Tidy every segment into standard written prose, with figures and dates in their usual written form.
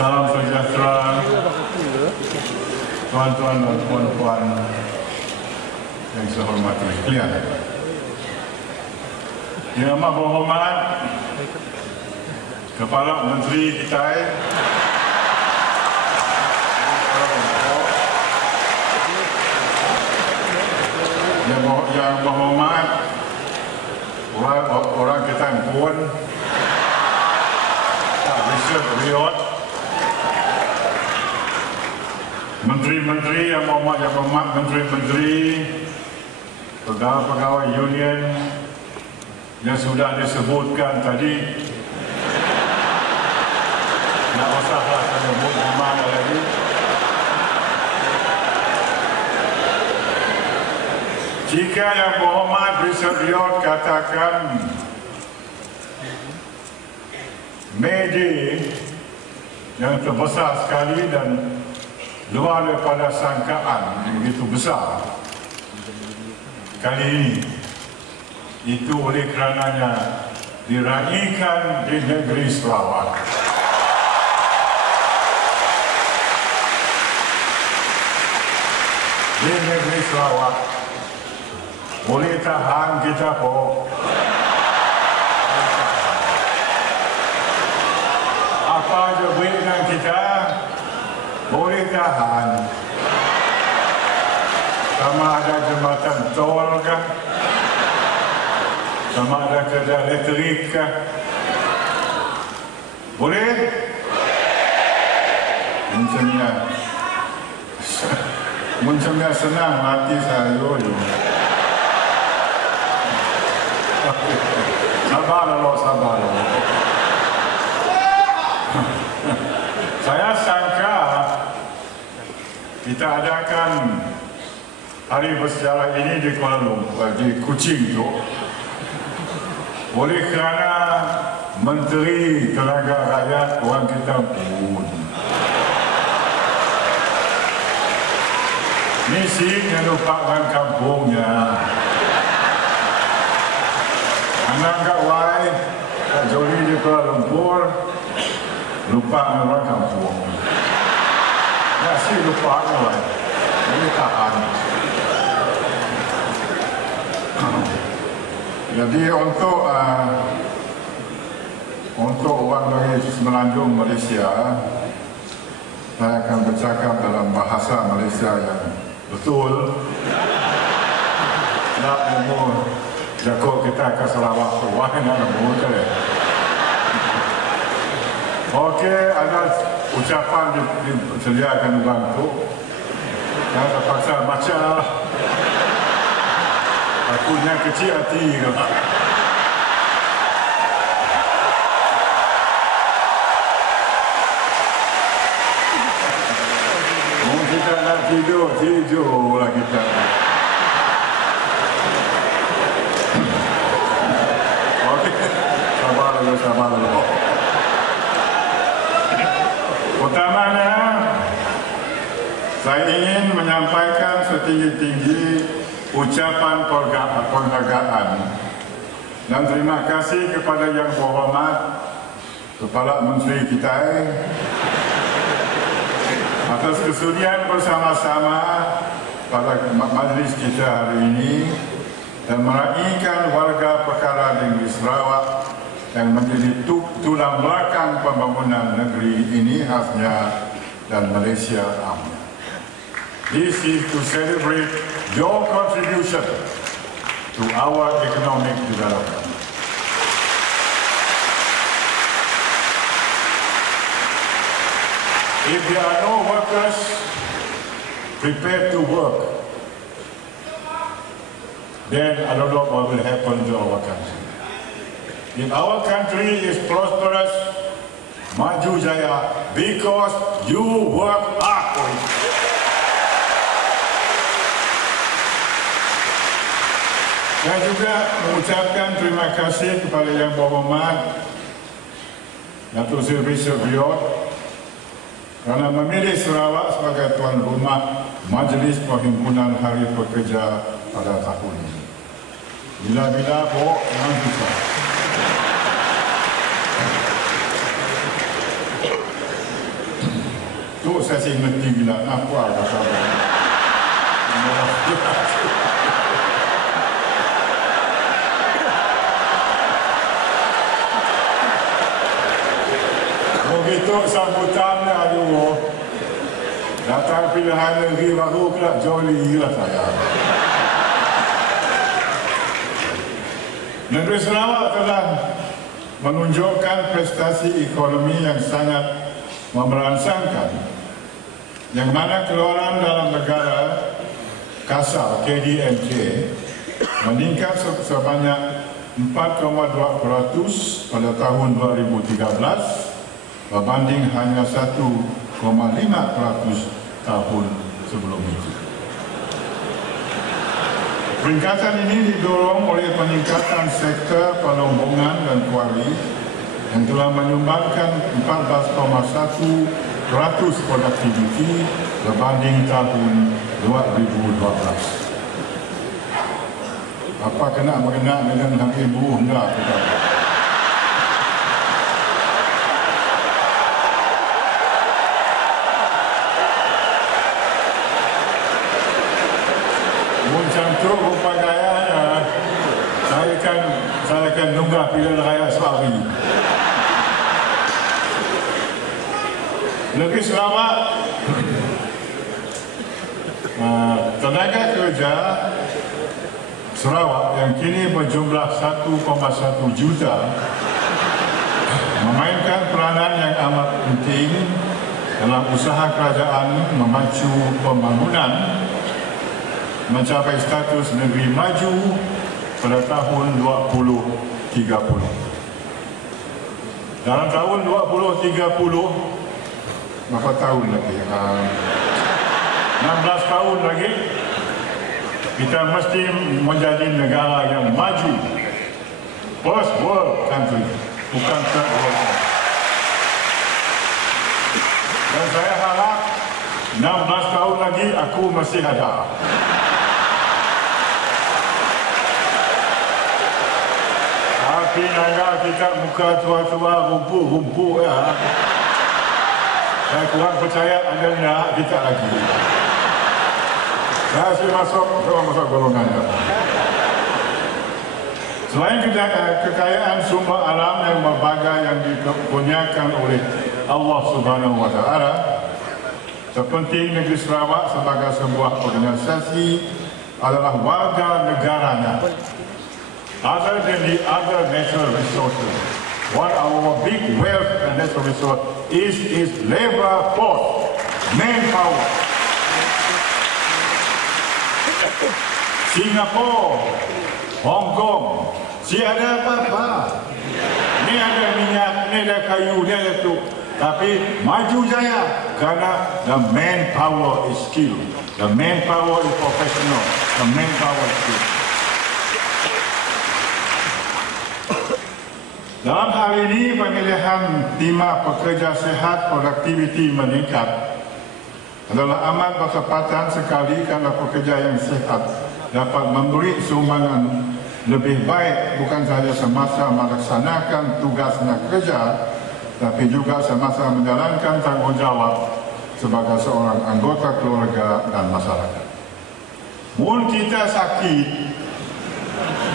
Salam sejahtera, tuan-tuan dan puan-puan yang saya hormati sekalian. Yang amat berhormat Kepala Menteri kita, yang berhormat orang kita pun Richard Riot, menteri-menteri yang berhormat menteri-menteri, pegawai-pegawai union yang sudah disebutkan tadi. Tak usahlah saya sebut nama lagi. Jika yang berhormat Richard Riot katakan May Day yang terbesar sekali dan luar daripada sangkaan begitu besar kali ini, itu oleh kerananya diraihkan di negeri Sarawak. Di negeri Sarawak boleh tahan kita po. Apa aja dengan kita boleh tahan. Sama ada jembatan tol kah, sama ada kerja elektrik kah, boleh? Muncanya senang hati saya dulu. Sabar. Saya sangka kita adakan hari bersejarah ini di Kuala Lumpur, di Kuching tu. Oleh kerana Menteri Tenaga Rakyat orang kita pun misi yang lupakan kampungnya. Anak kawan Kak Joli di Kuala Lumpur lupa orang kampung. Nasi lupa kawan. Ini tahan. Jadi untuk orang dari Semenanjung Malaysia, saya akan bercakap dalam bahasa Malaysia yang betul. Nak umur jago kita ke Sarawak, wah nak umur ke? Okey, ada ucapan disediakan bantu. Saya terpaksa baca. Akunya kecil hati. Mau kita nak tidur lah kita. Okey, sabar dulu. Pertamanya, saya ingin menyampaikan setinggi-tinggi ucapan penghargaan dan terima kasih kepada Yang Berhormat Kepala Menteri kita atas kesudian bersama-sama pada majlis kita hari ini dan meraihkan warga perkara negeri Sarawak yang menjadi tulang belakang pembangunan negeri ini khasnya dan Malaysia amnya. This is to celebrate your contribution to our economic development. If there are no workers prepared to work, then I don't know what will happen to our country. If our country is prosperous, maju jaya, because you work hard for it. Saya juga mengucapkan terima kasih kepada Yang Berhormat Datuk Seri Richard Riot kerana memilih Sarawak sebagai tuan rumah Majlis Perhimpunan Hari Pekerja pada tahun ini. Bila-bila pun yang susah. tu saya sih ngerti bila apa ada sabar. Begitu sambutannya, aduh, datang pilihan negeri baru kelak joli lah saya. Negeri Sarawak telah menunjukkan prestasi ekonomi yang sangat memerangsangkan, yang mana keluaran dalam negara kasar KDMK meningkat sebanyak 4,2% pada tahun 2013 berbanding hanya 1,5% tahun sebelum itu. Peningkatan ini didorong oleh peningkatan sektor perlombongan dan kuali yang telah menyumbangkan 14,1% produktiviti berbanding tahun 2012. Apa kena mengenai dengan hak ibu? Enggak, tidak. Cantik rupa gayanya, saya akan nunggah pilihan raya Selari. Negeri Sarawak, tenaga kerja Sarawak yang kini berjumlah 1,1 juta memainkan peranan yang amat penting dalam usaha kerajaan memacu pembangunan mencapai status negeri maju pada tahun 2030. Dalam tahun 2030, berapa tahun lagi? 16 tahun lagi, kita mesti menjadi negara yang maju. First world country, bukan third world country. Dan saya harap 16 tahun lagi aku masih ada. Tapi naga kita muka tua-tua, rumput ya. Saya kurang percaya adanya kita lagi. Saya masih masuk golongan. Selain kekayaan sumber alam yang berbagai yang dikurniakan oleh Allah Subhanahu Wa Taala, terpenting negeri Sarawak sebagai sebuah organisasi adalah warga negaranya. Other than the other natural resources, what our big wealth and natural resource is labor force, manpower. Singapore, Hong Kong, si ada apa-apa. Ni ada minyak, ni ada kayu, ni ada tu. Tapi maju jaya karena the manpower is skilled, the manpower is professional, the manpower is skilled. Dalam hal ini, pemilihan timah pekerja sehat produktiviti meningkat adalah amat bertepatan sekali kerana pekerja yang sihat dapat memberi sumbangan lebih baik bukan sahaja semasa melaksanakan tugasnya kerja, tapi juga semasa menjalankan tanggungjawab sebagai seorang anggota keluarga dan masyarakat. Mungkin kita sakit,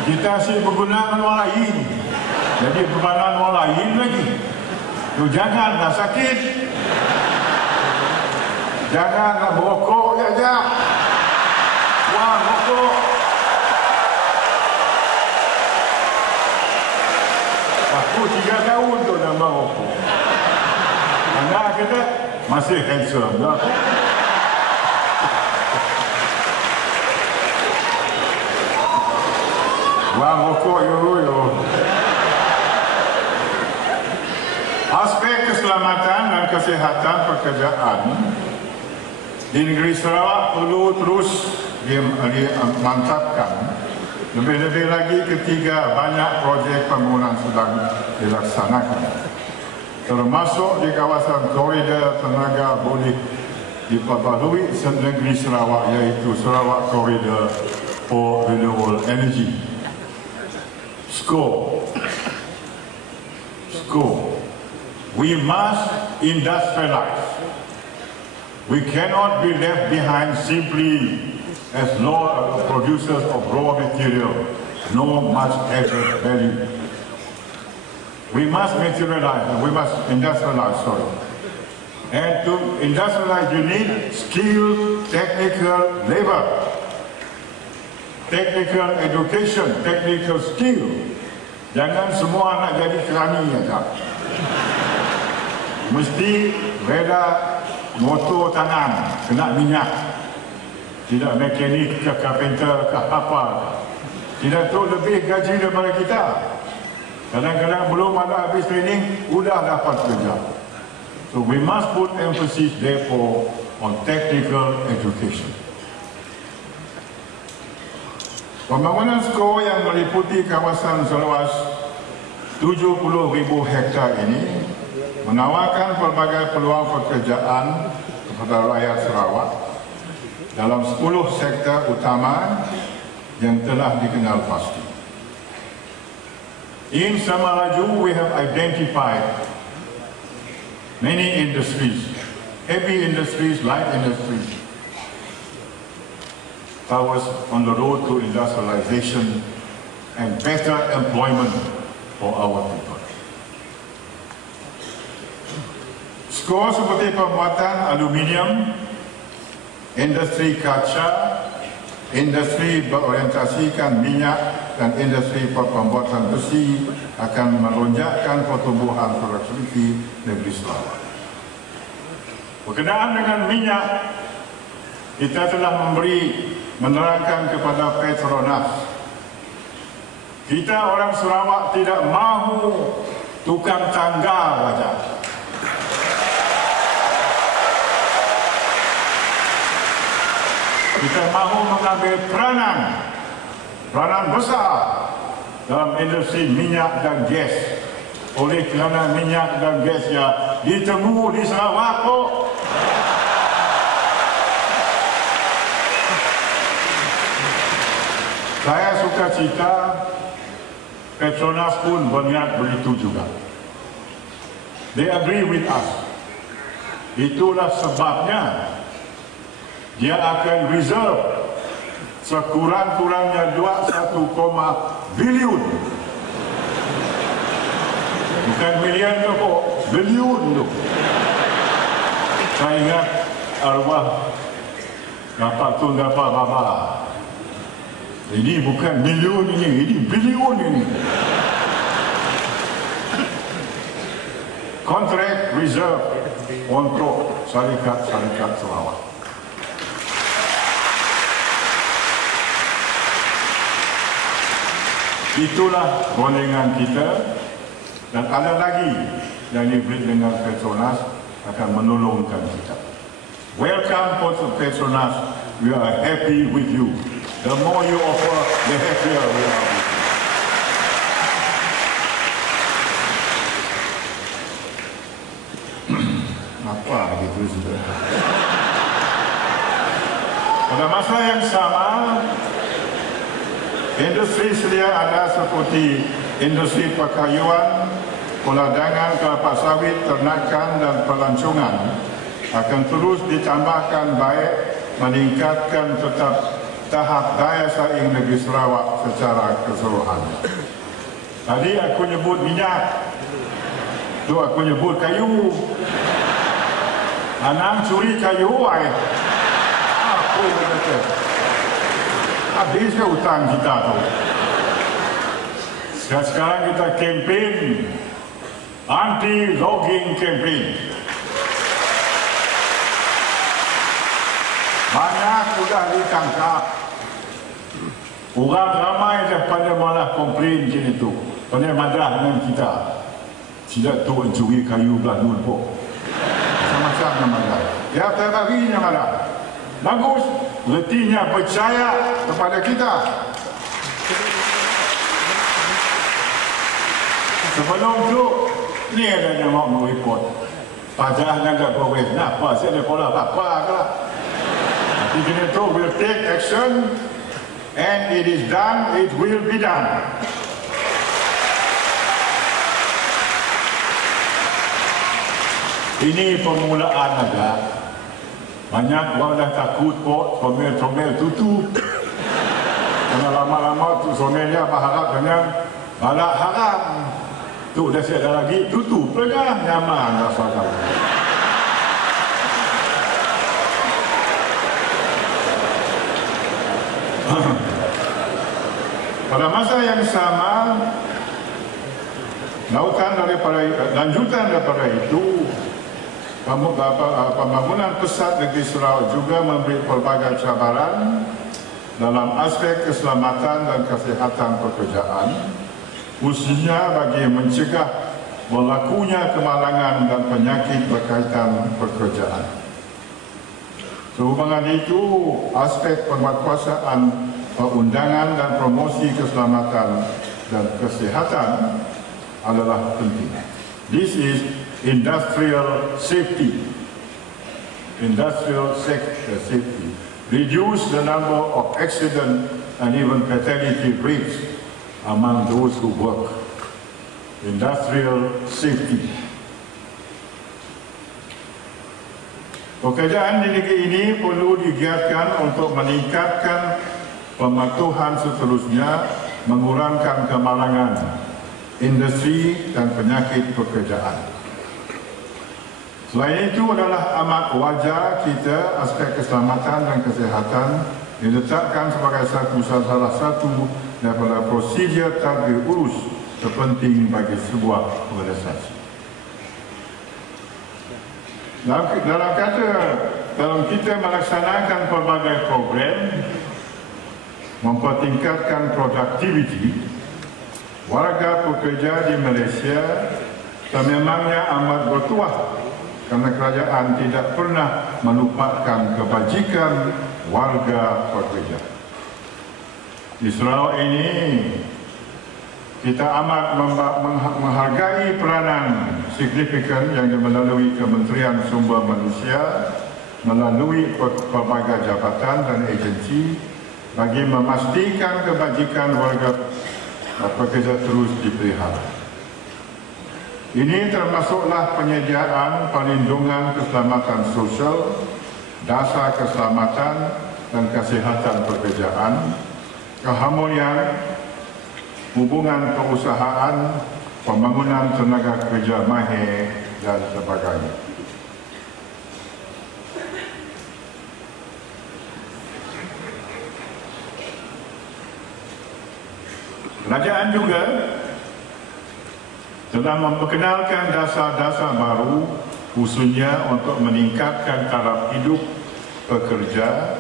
kita sih menggunakan orang lain. Jadi bebanan orang lain lagi. Lu janganlah sakit. Janganlah merokok saja. Buang rokok. Aku 3 tahun tu dah merokok. Anda kata masih handsome dah. Buang rokok yo. Aspek keselamatan dan kesihatan pekerjaan di negeri Sarawak perlu terus dimantapkan. Lebih-lebih lagi ketika banyak projek pembangunan sedang dilaksanakan, termasuk di kawasan koridor tenaga boleh diperbaharui negeri Sarawak, iaitu Sarawak Corridor for Renewable Energy. SCORE. We must industrialize. We cannot be left behind simply as low producers of raw material, no much added value. We must industrialize, And to industrialize, you need skilled technical labor, technical education, technical skill. Jangan semua nak jadi kerani aja. Mesti reda motor tangan, kena minyak. Tidak mekanik ke carpenter ke apa. Tidak tu lebih gaji daripada kita. Kadang-kadang belum ada habis training, sudah dapat kerja. So we must put emphasis therefore on technical education. Pembangunan skor yang meliputi kawasan seluas 70,000 hektar ini menawarkan pelbagai peluang pekerjaan kepada rakyat Sarawak dalam 10 sektor utama yang telah dikenal pasti. In Samaraju, we have identified many industries, heavy industries, light industries, towards on the road to industrialization and better employment for our people. Skor seperti pembuatan aluminium, industri kaca, industri berorientasikan minyak dan industri pembuatan besi akan melonjakkan pertumbuhan produktiviti negeri Sarawak. Berkenaan dengan minyak, kita telah menerangkan kepada Petronas, kita orang Sarawak tidak mahu tukang tangga saja. Kita mahu mengambil peranan besar dalam industri minyak dan gas. Oleh kerana minyak dan gas ya ditemu di Sarawak kok. Saya suka cita Petronas pun berniat begitu juga. They agree with us. Itulah sebabnya dia akan reserve sekurang-kurangnya 21 bilion. Bukan milion tu kok, bilion tu. Saya ingat arwah dapat tu dapat bapa. Ini bukan milion ini bilion ini. Kontrak reserve untuk syarikat Sarawak. Itulah golongan kita dan ada lagi yang diberi dengan Petronas akan menolongkan kita. Welcome to Petronas. We are happy with you. The more you offer, the happier we are with you. Apa gitu sudah. Pada masa yang sama, industri sedia ada seperti industri perkayuan, peladangan, kelapa sawit, ternakan dan pelancongan akan terus ditambahkan baik meningkatkan tetap tahap daya saing negeri Sarawak secara keseluruhan. Tadi aku nyebut minyak, tu aku nyebut kayu. Anang curi kayu, aku kata. Habisnya hutang kita tu. Sekarang kita kempen anti-logging campaign. Banyak sudah ditangkap. Orang ramai daripada malah komplain macam itu. Pandai madrah dengan kita. Tidak tu mencuri kayu belah nun pun. Macam-macam yang madrah. Ya, terbaginya malah. Bagus. Letinya percaya kepada kita. Sebelum tu, ni adanya mau mereport. Pajak nak progres. Kenapa? Saya ada pola apa lah. Tapi kena tu, will take action and it is done, it will be done. Ini permulaan agak. Banyak orang dah takut kok comel-comel tutup. Karena lama-lama tu somelnya berharap dengan balak haram. Tu dah siap dah lagi, tutup lah, nyaman rasa kau. Pada masa yang sama, lanjutan daripada itu, pembangunan pusat negeri Sarawak juga memberi pelbagai cabaran dalam aspek keselamatan dan kesihatan pekerjaan, khususnya bagi mencegah berlakunya kemalangan dan penyakit berkaitan pekerjaan. Sehubungan itu, aspek penguatkuasaan perundangan dan promosi keselamatan dan kesihatan adalah penting. This is industrial safety. Industrial safety. Reduce the number of accident and even fatality rates among those who work. Industrial safety. Pekerjaan di negeri ini perlu digiatkan untuk meningkatkan pematuhan seterusnya, mengurangkan kemalangan industri dan penyakit pekerjaan. Selain itu adalah amat wajar kita aspek keselamatan dan kesihatan diletakkan sebagai salah satu daripada prosedur tadbir urus terpenting bagi sebuah organisasi. Dalam kita melaksanakan pelbagai program mempertingkatkan produktiviti, warga pekerja di Malaysia sememangnya amat bertuah kerana kerajaan tidak pernah melupakan kebajikan warga pekerja. Di Sarawak ini, kita amat menghargai peranan signifikan yang melalui Kementerian Sumber Manusia, melalui pelbagai jabatan dan agensi bagi memastikan kebajikan warga pekerja terus dipelihara. Ini termasuklah penyediaan perlindungan keselamatan sosial, dasar keselamatan dan kesihatan pekerjaan, keharmonian, hubungan perusahaan, pembangunan tenaga kerja mahir dan sebagainya. Kerajaan juga telah memperkenalkan dasar-dasar baru khususnya untuk meningkatkan taraf hidup pekerja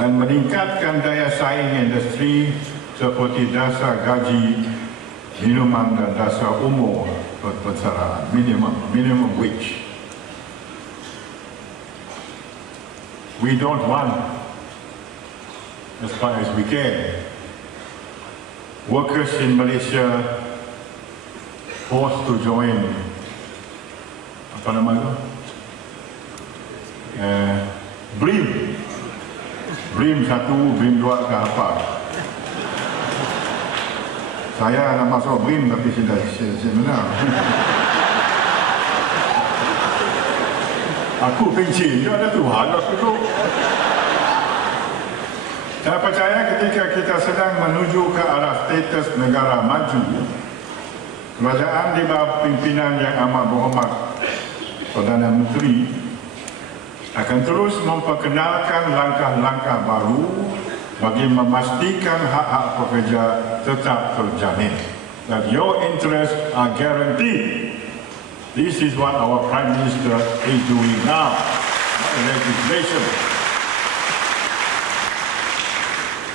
dan meningkatkan daya saing industri seperti dasar gaji, minuman dan dasar umur pensaraan, minimum wage. We don't want, as far as we can, workers in Malaysia forced to join BRIM 1, BRIM 2 ke apa. Saya nak masuk BRIM tapi saya benar. Aku pencin, dia ada Tuhan aku tu. Saya percaya ketika kita sedang menuju ke arah status negara maju, kerajaan di bawah pimpinan yang amat berhormat Perdana Menteri akan terus memperkenalkan langkah-langkah baru bagi memastikan hak-hak pekerja tetap terjamin. That your interests are guaranteed. This is what our Prime Minister is doing now. Legislation.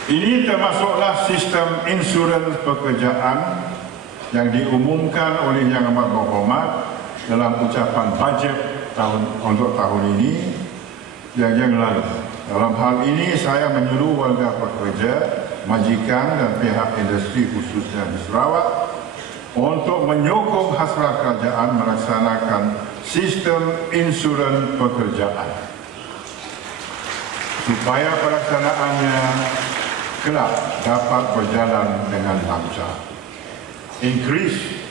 Ini termasuklah sistem insurans pekerjaan yang diumumkan oleh Yang Amat Berhormat dalam ucapan bajet untuk tahun ini yang lalu. Dalam hal ini saya menyuruh warga pekerja, majikan dan pihak industri khususnya di Sarawak untuk menyokong hasrat kerajaan melaksanakan sistem insurans pekerjaan supaya pelaksanaannya kelak dapat berjalan dengan lancar. Increase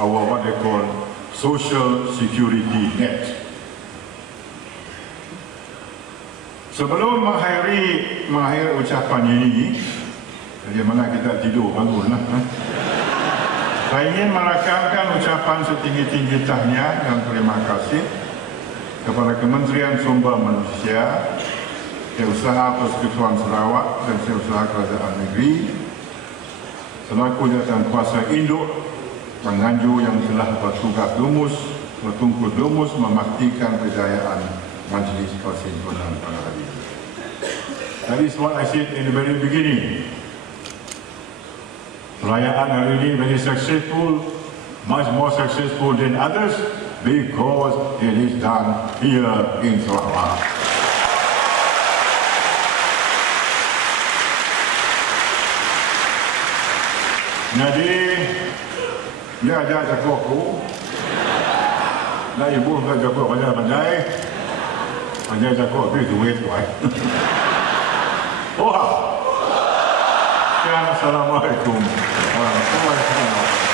our what they call social security net. Sebelum mengakhiri ucapan ini, bagaimana kita tidur bangunlah. Saya ingin merakamkan ucapan setinggi-tinggi tahniah dan terima kasih kepada Kementerian Sumber Manusia, Setiausaha Persekutuan Sarawak dan Setiausaha Kerajaan Negeri selaku jawatan kuasa induk penganjur yang telah bertungkus lumus memastikan kejayaan Majlis Persimpunan pada hari ini. That is what I said in the very beginning. Perayaan hari ini very successful, much more successful than others because it is done here in Sarawak. Jadi, dia ajak jago aku, dan ibu juga jago pandai-pandai, pandai jago aku duit tu. Assalamualaikum warahmatullahi wabarakatuh.